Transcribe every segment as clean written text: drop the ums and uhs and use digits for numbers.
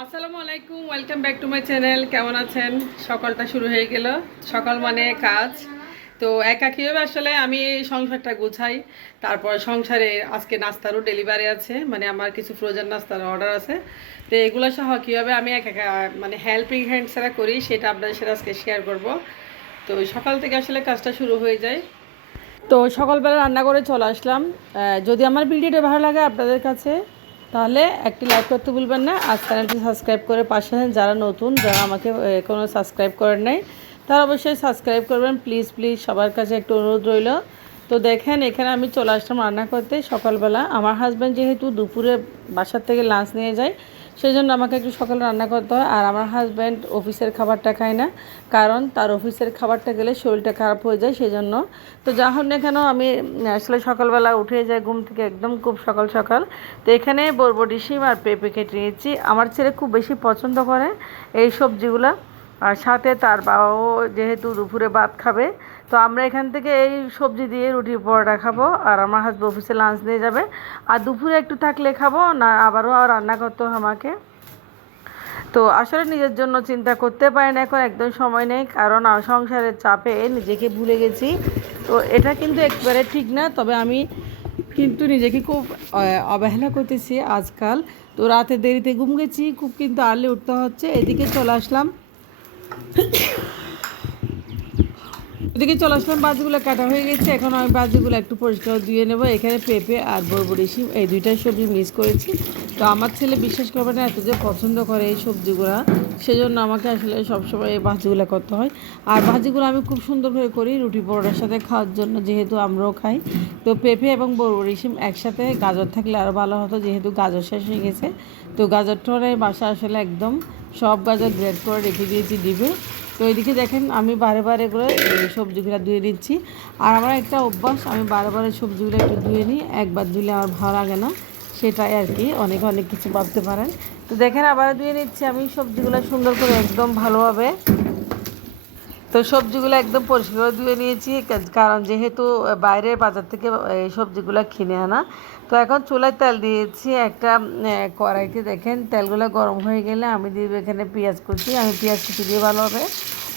আসসালামু আলাইকুম, welcome back to my channel. কেমন আছেন? সকালটা শুরু হয়ে গেল। সকাল মানে কাজ। তো একা কীভাবে আসলে আমি সংসারটা গুছাই, তারপর সংসারে আজকে নাস্তারও ডেলিভারি আছে, মানে আমার কিছু ফ্রোজেন নাস্তার অর্ডার আছে। তো এগুলো সহ কীভাবে আমি একা একা মানে হেল্পিং হ্যান্ড ছাড়া করি সেটা আপনাদের সাথে আজকে শেয়ার করব। তো সকাল থেকে আসলে কাজটা শুরু হয়ে যায়। তো সকালবেলা রান্না করে চলে আসলাম। যদি আমার ভিডিওটা ভালো লাগে আপনাদের কাছে, তাহলে একটি লাইক করতে ভুলবেন না। আর চ্যানেলটি সাবস্ক্রাইব করে পাশে যারা নতুন, যারা আমাকে কোনো সাবস্ক্রাইব করেন নাই, তারা অবশ্যই সাবস্ক্রাইব করবেন। প্লিজ প্লিজ সবার কাছে একটু অনুরোধ রইল। তো দেখেন এখানে আমি চলে আসলাম রান্না করতে সকালবেলা। আমার হাজব্যান্ড যেহেতু দুপুরে বাসার থেকে লাঞ্চ নিয়ে যায়, সেই জন্য আমাকে একটু সকালে রান্না করতে হয়। আর আমার হাজব্যান্ড অফিসের খাবারটা খায় না, কারণ তার অফিসের খাবারটা গেলে শরীরটা খারাপ হয়ে যায়, সেই জন্য। তো যা হোক না কেন, আমি আসলে সকালবেলা উঠে যাই ঘুম থেকে একদম খুব সকাল সকাল। তো এখানে বরবটি শিম আর পেঁপে কেটে নিয়েছি। আমার ছেলে খুব বেশি পছন্দ করে এই সবজিগুলা। আর সাথে তার বাবাও যেহেতু দুপুরে ভাত খাবে, তো আমরা এখান থেকে এই সবজি দিয়ে রুটি পরোটা খাবো। আর আমার হাজব্যান্ড অফিসে লাঞ্চ নিয়ে যাবে। আর দুপুরে একটু থাকলে খাবো না, আবারও রান্না করতে হবে আমাকে। তো আসলে নিজের জন্য চিন্তা করতে পারি না, এখন একদম সময় নেই, কারণ সংসারের চাপে নিজেকে ভুলে গেছি। তো এটা কিন্তু একবারে ঠিক না, তবে আমি কিন্তু নিজেকে খুব অবহেলা করতেছি আজকাল। তো রাতে দেরিতে ঘুম গেছি, খুব কিন্তু আর্লি উঠতে হচ্ছে। এদিকে চলে আসলাম, ওদিকে চলে আসলাম। বাজিগুলো কাটা হয়ে গেছে, এখন আমি বাজিগুলো একটু পরিষ্কার ধুয়ে নেবো। এখানে পেঁপে আর বরবটি শিম এই দুইটাই সবজি মিক্স করেছি। তো আমার ছেলে বিশ্বাস করবে না, এত যে পছন্দ করে এই সবজিগুলো, সেজন্য আমাকে আসলে সবসময় এই ভাজিগুলো করতে হয়। আর ভাজিগুলো আমি খুব সুন্দরভাবে করি রুটি পরোটার সাথে খাওয়ার জন্য, যেহেতু আমরাও খাই। তো পেঁপে এবং বরবটি শিম একসাথে, গাজর থাকলে আরও ভালো হতো, যেহেতু গাজর শেষ হয়ে গেছে। তো গাজরটারে বাসা আসলে একদম সব গাজর গ্রেড করে রেখে দিয়েছি ডিবে। তো এদিকে দেখেন আমি বারে বারে করে সবজিগুলো ধুয়ে দিচ্ছি। আর আমার একটা অভ্যাস, আমি বারে বারে সবজিগুলো একটু ধুয়ে নিই। একবার ধুলে আমার ভালো লাগে না, সেটাই আর কি। অনেক অনেক কিছু ভাবতে পারেন। তো দেখেন আবার ধুয়ে নিচ্ছি আমি সবজিগুলো সুন্দর করে একদম ভালোভাবে। তো সবজিগুলো একদম পরিষ্কার করে ধুয়ে নিয়েছি, কারণ যেহেতু বাইরের বাজার থেকে এই সবজিগুলো কিনে আনা। তো এখন চুলায় তেল দিয়েছি একটা কড়াইতে। দেখেন তেলগুলো গরম হয়ে গেলে আমি দিয়ে এখানে পেঁয়াজ কুচি। আমি পেঁয়াজ কুচি দিয়ে ভালোভাবে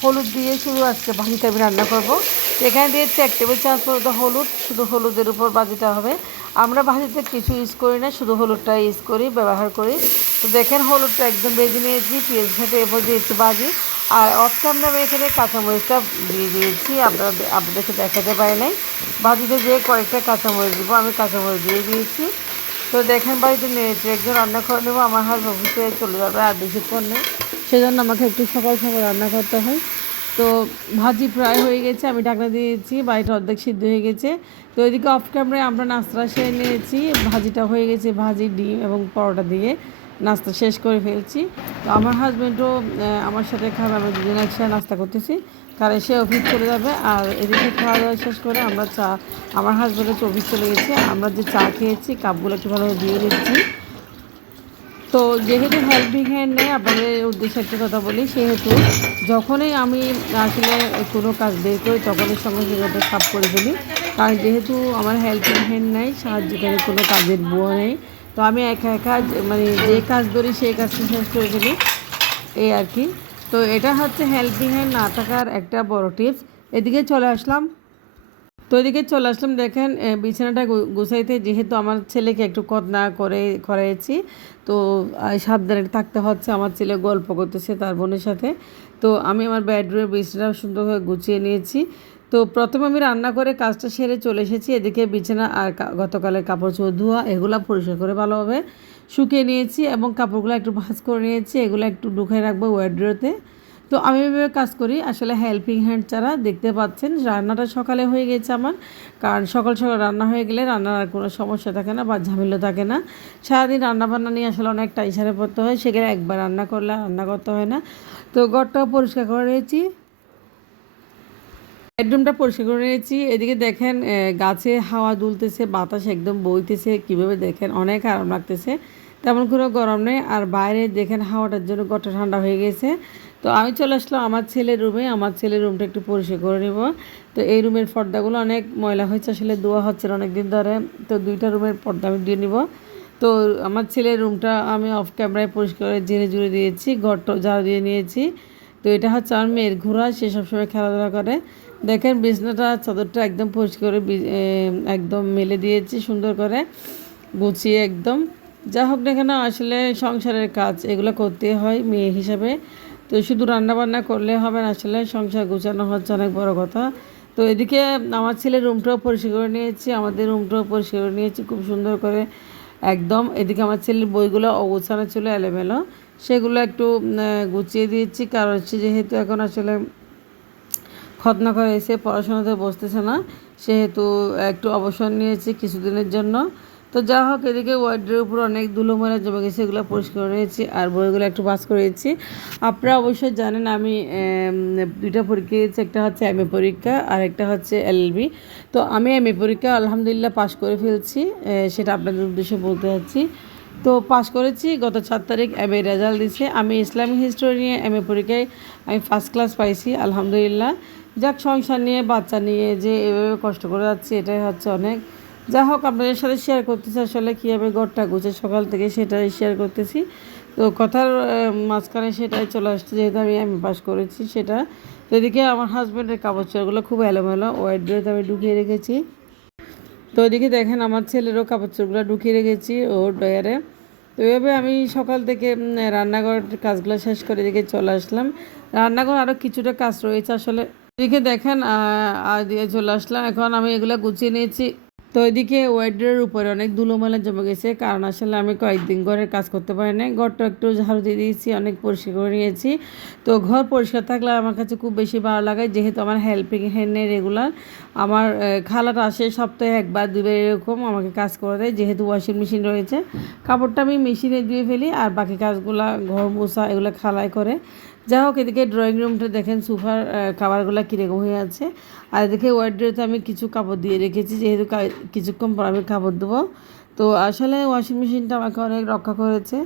হলুদ দিয়ে শুধু আজকে ভাজিটা আমি রান্না করবো। তো এখানে দিয়েছি 1 টেবিল চামচ মতো হলুদ, শুধু হলুদের উপর ভাজিটা হবে। আমরা ভাজিতে কিছু ইউজ করি না, শুধু হলুদটা ইউজ করি, ব্যবহার করি। তো দেখেন হলুদটা একদম ভেজে নিয়েছি, পেঁয়াজ ঘাটে এরপর দিয়েছি ভাজি। আর অফ ক্যামেরা আমি এখানে কাঁচামরিচটা দিয়ে দিয়েছি, আপনাদেরকে দেখাতে পারি নাই। ভাজিতে যে কয়েকটা কাঁচামরিচ দেবো, আমি কাঁচামরিচ দিয়ে দিয়েছি। তো দেখেন বাড়িতে নিয়েছি একজন রান্না করে নেবো, আমার হাজব্যান্ড অফিসে চলে যাবে আর বেশিক্ষণ নেই, সেজন্য আমাকে একটু সকাল সকাল রান্না করতে হয়। তো ভাজি প্রায় হয়ে গেছে, আমি ঢাকনা দিয়েছি, বাড়িটা অর্ধেক সিদ্ধ হয়ে গেছে। তো এদিকে অফ ক্যামেরায় আমরা নাস্তা সেরে নিয়েছি, ভাজিটা হয়ে গেছে, ভাজি ডিম এবং পরোটা দিয়ে নাস্তা শেষ করে ফেলছি। তো আমার হাজব্যান্ডও আমার সাথে খাবে, আমরা দুজন একসাথে নাস্তা করতেছি, কারণ সে অফিস চলে যাবে। আর এদিকে খাওয়া দাওয়া শেষ করে আমরা চা, আমার হাজব্যান্ডের অফিস চলে গেছে, আমরা যে চা খেয়েছি কাপগুলো একটু ভালোভাবে দিয়ে দিচ্ছি। তো যেহেতু হেল্পিং হ্যান্ড নেই, আপনাদের উদ্দেশ্যে একটা কথা বলি, সেহেতু যখনই আমি আসলে কোনো কাজ বের করি তখনই সঙ্গে সঙ্গে সাফ করে ফেলি, কারণ যেহেতু আমার হেল্পিং হ্যান্ড নেই, সাহায্যকারী কোনো কাজের বুয়া নেই। তো আমি একা একা মানে যে কাজ করি সেই কাজটা শেষ করে ফেলি, এই আর কি। তো এটা হচ্ছে হেল্পিং হ্যান্ড না থাকার একটা বড় টিপস। এদিকে চলে আসলাম, তো এদিকে চলে আসলাম। দেখেন বিছানাটা গুছাইতে, যেহেতু আমার ছেলেকে একটু কত করে করাইছি, তো সাবধানে থাকতে হচ্ছে। আমার ছেলে গল্প করতেছে তার বোনের সাথে। তো আমি আমার বেডরুমের বিছানাটা সুন্দরভাবে গুছিয়ে নিয়েছি। তো প্রথমে আমি রান্না করে কাজটা সেরে চলে এসেছি। এদিকে বিছানা আর গতকালের কাপড় চোপড় ধোয়া এগুলো পরিষ্কার করে ভালোভাবে শুকিয়ে নিয়েছি, এবং কাপড়গুলো একটু ভাঁজ করে নিয়েছি, এগুলো একটু ঢুকিয়ে রাখবো ওয়ার্ড্রোতে। তো আমি এভাবে কাজ করি আসলে হেল্পিং হ্যান্ড ছাড়া। দেখতে পাচ্ছেন রান্নাটা সকালে হয়ে গেছে আমার, কারণ সকাল সকাল রান্না হয়ে গেলে রান্নার আর কোনো সমস্যা থাকে না বা ঝামেলা থাকে না। সারাদিন রান্নাবান্না নিয়ে আসলে অনেক টাইসারে পড়তে হয়, সেখানে একবার রান্না করলে রান্না করতে হয় না। তো ঘরটাও পরিষ্কার করে নিয়েছি, বেডরুমটা পরিষ্কার করে নিয়েছি। এদিকে দেখেন গাছে হাওয়া দুলতেছে, বাতাস একদম বইতেছে, কীভাবে দেখেন অনেক আরাম লাগতেছে, তেমন কোনো গরম নেই। আর বাইরে দেখেন হাওয়াটার জন্য ঘরটা ঠান্ডা হয়ে গেছে। তো আমি চলে আসলাম আমার ছেলের রুমে, আমার ছেলের রুমটা একটু পরিষ্কার করে নেব। তো এই রুমের পর্দাগুলো অনেক ময়লা হয়েছে, আসলে ধোয়া হচ্ছে অনেক দিন ধরে। তো 2টা রুমের পর্দা আমি দিয়ে নিব। তো তো আমার ছেলের রুমটা আমি অফ ক্যামেরায় পরিষ্কার করে জেনে জুড়ে দিয়েছি, ঘরটা ঝাড়ু দিয়ে নিয়েছি। তো এটা হচ্ছে আমার মেয়ের ঘোড়া, সে সবসময় খেলাধুলা করে। দেখেন বিছনাটা চাদরটা একদম পরিষ্কার করে একদম মেলে দিয়েছি সুন্দর করে গুছিয়ে একদম। যা হোক না কেন আসলে সংসারের কাজ এগুলো করতে হয় মেয়ে হিসাবে। তো শুধু রান্না বান্না করলে হবে না, আসলে সংসার গোছানো হচ্ছে অনেক বড় কথা। তো এদিকে আমার ছেলের রুমটাও পরিষ্কার করে নিয়েছি, আমাদের রুমটাও পরিষ্কার করে নিয়েছি খুব সুন্দর করে একদম। এদিকে আমার ছেলের বইগুলো অগোছানো ছিল, এলোমেলো, সেগুলো একটু গুছিয়ে দিয়েছি। কারণ হচ্ছে যেহেতু এখন আসলে খতনা করে এসে পড়াশোনাতে বসতেছে না, সেহেতু একটু অবসর নিয়েছি কিছুদিনের জন্য। তো যা হোক, এদিকে ওয়ার্ডের উপর অনেক ধুলোময়লা জমে গেছে, এগুলো পরিষ্কার করেছি আর বইগুলো একটু বাস করেছি। আপনারা অবশ্যই জানেন আমি দুইটা পরীক্ষা দিয়েছি, একটা হচ্ছে এমএ পরীক্ষা আর একটা হচ্ছে এলএলবি। তো আমি এমএ পরীক্ষা আলহামদুলিল্লাহ পাশ করে ফেলছি, সেটা আপনাদের উদ্দেশ্যে বলতে চাচ্ছি। তো পাশ করেছি, গত 4 তারিখ এমএ রেজাল্ট দিছে। আমি ইসলামিক হিস্টোরি নিয়ে এমএ পরীক্ষায় আমি ফার্স্ট ক্লাস পাইছি আলহামদুলিল্লাহ। যাক, সংসার নিয়ে বাচ্চা নিয়ে যে এভাবে কষ্ট করে যাচ্ছি এটাই হচ্ছে অনেক। যা হোক, আপনাদের সাথে শেয়ার করতেছি আসলে কীভাবে ঘরটা গুছে সকাল থেকে, সেটাই শেয়ার করতেছি। তো কথার মাঝখানে সেটাই চলে আসছে, যেহেতু আমি পাস করেছি সেটা। তো এদিকে আমার হাজব্যান্ডের কাপড় চোপড়গুলো খুব এলোমেলো ওয়াইড্রোতে আমি ঢুকিয়ে রেখেছি। তো এদিকে দেখেন আমার ছেলেরও কাপড় চোপড়গুলো ঢুকিয়ে রেখেছি ওর ড্রয়ারে। তো এভাবে আমি সকাল থেকে রান্নাঘরের কাজগুলো শেষ করে এদিকে চলে আসলাম। রান্নাঘর আরও কিছুটা কাজ রয়েছে আসলে, এদিকে দেখেন দিয়ে চলে আসলাম। এখন আমি এগুলো গুছিয়ে নিয়েছি। তো এদিকে ওয়ার্ড্রোবের উপরে অনেক ধুলোমেলা জমে গেছে, কারণ আসলে আমি কয়েকদিন ঘরের কাজ করতে পারি না। ঘরটা একটু ঝাড়ু দিয়ে দিয়েছি, অনেক পরিষ্কার করে নিয়েছি। তো ঘর পরিষ্কার থাকলে আমার কাছে খুব বেশি ভালো লাগে, যেহেতু আমার হেল্পিং হ্যান্ড নেই রেগুলার। আমার খালাটা আসে সপ্তাহে 1-2 বার এরকম আমাকে কাজ করে দেয়, যেহেতু ওয়াশিং মেশিন রয়েছে। কাপড়টা আমি মেশিনে ধুয়ে ফেলি আর বাকি কাজগুলো ঘর মোছা এগুলো খালাই করে। যাই হোক, এদিকে ড্রয়িং রুমটা দেখেন সোফার কাভারগুলো কীরকম হয়ে আছে। আর এদিকে ওয়ার্ড্রোতে আমি কিছু কাপড় দিয়ে রেখেছি, যেহেতু কিছুক্ষণ পর আমি কাপড় দেবো। তো আসলে ওয়াশিং মেশিনটা আমাকে অনেক রক্ষা করেছে,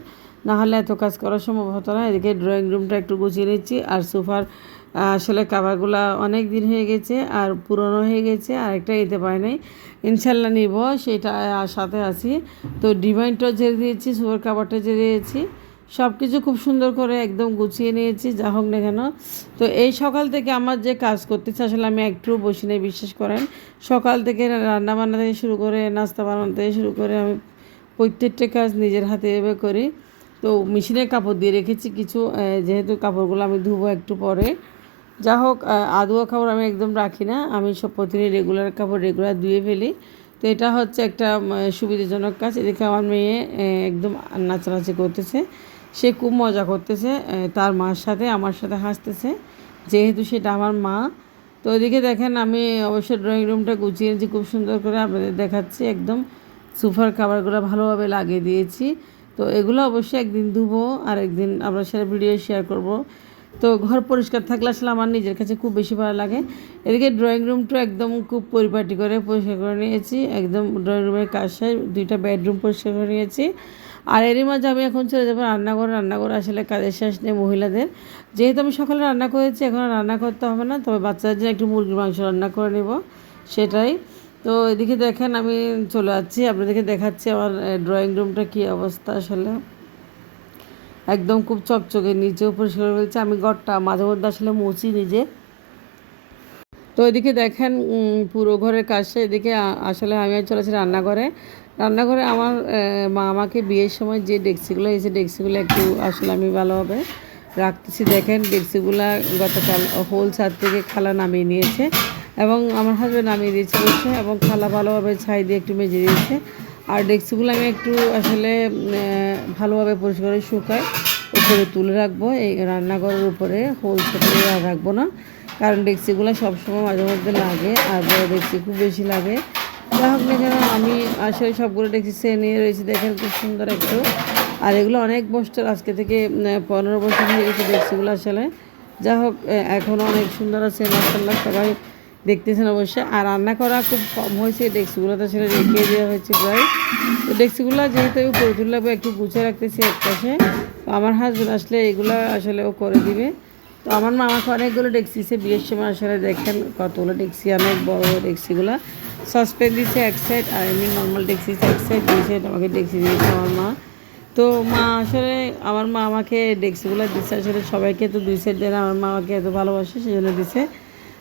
না হলে এত কাজ করা সম্ভব হতো না। এদিকে ড্রয়িং রুমটা একটু গুছিয়ে নিচ্ছি। আর সোফার আসলে কাভারগুলো অনেক দিন হয়ে গেছে আর পুরনো হয়ে গেছে, আর একটা নিতে পারি নাই, ইনশাল্লাহ নিব, সেটা সাথে আছি। তো ডিমাইনটাও ঝেড়ে দিয়েছি, সোফার কাভারটা ঝেড়ে দিয়েছি, সব কিছু খুব সুন্দর করে একদম গুছিয়ে নিয়েছি। যা হোক না কেন, তো এই সকাল থেকে আমার যে কাজ করতেছে আসলে আমি একটু বসি নাই, বিশ্বাস করেন। সকাল থেকে রান্না বান্না থেকে শুরু করে নাস্তা বানানো থেকে শুরু করে আমি প্রত্যেকটা কাজ নিজের হাতে এভাবে করি। তো মেশিনে কাপড় দিয়ে রেখেছি কিছু, যেহেতু কাপড়গুলো আমি ধুবো একটু পরে। যা হোক, আধোয়া কাপড় আমি একদম রাখি না, আমি সব প্রতিদিন রেগুলার কাপড় রেগুলার ধুয়ে ফেলি। তো এটা হচ্ছে একটা সুবিধাজনক কাজ। এদিকে আমার মেয়ে একদম নাচানাচি করতেছে, সে খুব মজা করতেছে তার মার সাথে, আমার সাথে হাসতেছে, যেহেতু সেটা আমার মা। তো ওইদিকে দেখেন আমি অবশ্যই ড্রয়িং রুমটা গুছিয়ে নিয়েছি খুব সুন্দর করে, আপনাদের দেখাচ্ছি। একদম সোফার কাভারগুলো ভালোভাবে লাগিয়ে দিয়েছি। তো এগুলো অবশ্যই একদিন ধুবো আর একদিন আপনার সাথে ভিডিও শেয়ার করব। তো ঘর পরিষ্কার থাকলে আসলে আমার নিজের কাছে খুব বেশি ভালো লাগে। এদিকে ড্রয়িং রুমটা একদম খুব পরিপাটি করে পরিষ্কার করে নিয়েছি, একদম ড্রয়িং রুমের কাছে 2টা বেডরুম পরিষ্কার করে নিয়েছি। আর এরই মাঝে আমি এখন চলে যাবো রান্নাঘর। রান্নাঘর আসলে কাজের শেষ নেই মহিলাদের, যেহেতু আমি সকালে রান্না করেছি এখন রান্না করতে হবে না, তবে বাচ্চাদের জন্য একটু মুরগির মাংস রান্না করে নেব, সেটাই। তো এদিকে দেখেন আমি চলে যাচ্ছি, আপনাদেরকে দেখাচ্ছি আমার ড্রয়িং রুমটা কী অবস্থা। আসলে একদম খুব চকচকে, নিচেও পরিষ্কার হয়েছে। আমি ঘরটা মাঝে মধ্যে আসলে মুছি নিজে। তো এদিকে দেখেন পুরো ঘরের কাজটা, এদিকে আসলে আমি চলেছি রান্নাঘরে। রান্নাঘরে আমার মা আমাকে বিয়ের সময় যে ডেকচিগুলো এই যে ডেকচিগুলো একটু আসলে আমি ভালোভাবে রাখতেছি। দেখেন ডেকচিগুলো গতকাল হোল ছাদ থেকে খালা নামিয়ে নিয়েছে এবং আমার হাজব্যান্ড নামিয়ে দিয়েছে বলছে, এবং খালা ভালোভাবে ছাই দিয়ে একটু মেজে দিয়েছে। আর ডেকচিগুলো আমি একটু আসলে ভালোভাবে পরিষ্কার করে শুকায় উপরে তুলে রাখবো, এই রান্নাঘরের উপরে হোল ছোটো রাখবো না, কারণ ডেকচিগুলো সবসময় মাঝে মধ্যে লাগে আর বড় ডেকচি খুব বেশি লাগে। যা হোক না কেন, আমি আসলে সবগুলো ডেকচি সে নিয়ে রয়েছি, দেখেন খুব সুন্দর একটু। আর এগুলো অনেক বছর, আজকে থেকে 15 বছর হয়ে গেছে ডেকচিগুলো আসলে। যা হোক, এখনও অনেক সুন্দর আছে মাশাআল্লাহ, সবাই দেখতেছেন অবশ্যই। আর রান্না করা খুব কম হয়েছে, ডেকচিগুলোতে আসলে রেখে দেওয়া হয়েছে প্রায়। তো ডেকচিগুলো যেহেতু আমি করে তুললাম একটু গুছিয়ে রাখতেছি এক পাশে। তো আমার হাজব্যান্ড আসলে এগুলো আসলে ও করে দিবে। তো আমার মা আমাকে অনেকগুলো ডেকচি দিয়েছে বিয়ের সময়, আসলে দেখেন কতগুলো ডেকচি, অনেক বড় ডেকচিগুলো। সসপ্যান দিয়েছে এক সাইড, আর এমনি নর্মাল ডেক্সি এক সাইড, দুই সাইড আমাকে ডেক্সি দিয়েছে আমার মা। তো মা আসলে আমার মা আমাকে ডেক্সিগুলো দিচ্ছে, আসলে সবাইকে তো দুই সাইড দেয় না, আমার মা আমাকে এত ভালোবাসে সেই জন্য দিছে।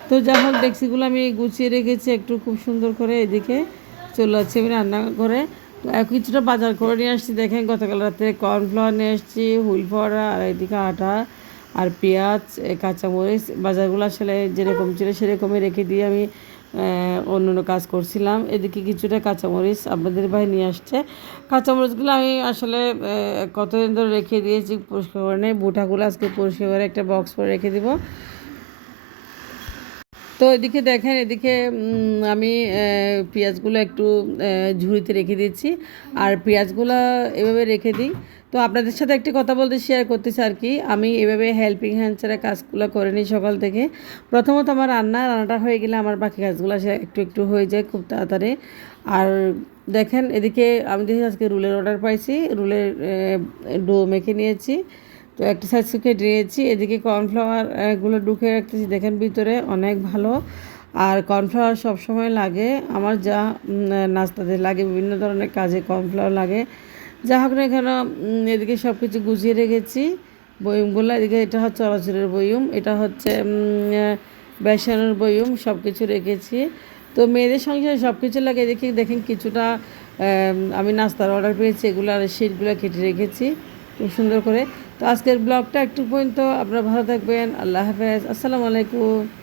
তো যা হোক ডেক্সিগুলো আমি গুছিয়ে রেখেছি একটু খুব সুন্দর করে। এদিকে চলে যাচ্ছি আমি রান্না করে। তো কিছুটা বাজার করে নিয়ে আসছি, দেখেন গতকাল রাতে কর্নফ্লাওয়ার নিয়ে আসছি, হুইল পাউডার, আর এদিকে আটা আর পেঁয়াজ, কাঁচামরিচ। বাজারগুলো আসলে যেরকম ছিল সেরকমই রেখে দিয়ে আমি অন্য অন্য কাজ করছিলাম। এদিকে কিছুটা কাঁচামরিচ আপনাদের ভাই নিয়ে আসছে। কাঁচামরিচগুলো আমি আসলে কতদিন ধরে রেখে দিয়েছি, পরিষ্কার করে নেই। বুটাগুলো আজকে পরিষ্কার করে একটা বক্স করে রেখে দিব। তো এদিকে দেখেন, এদিকে আমি পেঁয়াজগুলো একটু ঝুড়িতে রেখে দিচ্ছি, আর পেঁয়াজগুলো এভাবে রেখে দিই। তো আপনাদের সাথে একটি কথা বলতে শেয়ার করতেছি আর কি, আমি এভাবে হেল্পিং হ্যান্ড ছাড়া কাজগুলো করে নিই সকাল থেকে। প্রথমত আমার রান্নাটা হয়ে গেলে আমার বাকি কাজগুলো সে একটু একটু হয়ে যায় খুব তাড়াতাড়ি। আর দেখেন এদিকে আমি দেখি আজকে রুলের অর্ডার পাইছি, রুলের ডো মেখে নিয়েছি। তো একটা সাইজ কেটে নিয়েছি। এদিকে কর্নফ্লাওয়ার গুলো ঢুকে রাখতেছি, দেখেন ভিতরে অনেক ভালো। আর কর্নফ্লাওয়ার সবসময় লাগে আমার, যা নাস্তাতে লাগে, বিভিন্ন ধরনের কাজে কর্নফ্লাওয়ার লাগে। যা হোক না কেন, এদিকে সব কিছু গুছিয়ে রেখেছি বয়ুমগুলো। এদিকে এটা হচ্ছে চলাচলের বয়ুম, এটা হচ্ছে বেসনের বয়ুম, সব কিছু রেখেছি। তো মেয়েদের সংসারে সব কিছু লাগে। এদিকে দেখেন কিছুটা আমি নাস্তার অর্ডার পেয়েছি, এগুলো আর শিটগুলো কেটে রেখেছি খুব সুন্দর করে। তো আজকের ব্লগটা একটু পর্যন্ত, আপনারা ভালো থাকবেন। আল্লাহ হাফেজ, আসসালামু আলাইকুম।